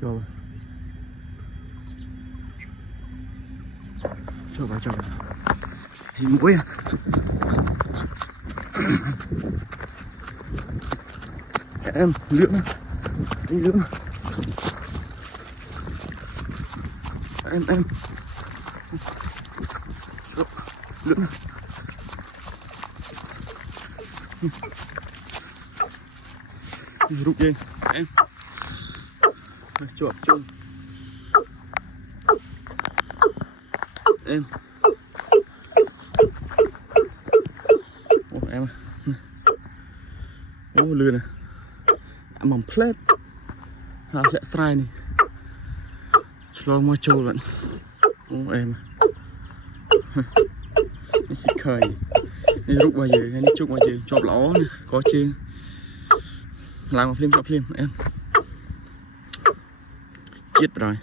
cho vào thì mũi à. Em lượn anh lượn em lượn rút dây em chuột em em lừa nè mỏng plate ha sẽ sai này slow mo trâu lận em nó xịt khơi này rút bao giờ này chụp bao giờ chọc lỗ có chứ làm một phim em chết rồi.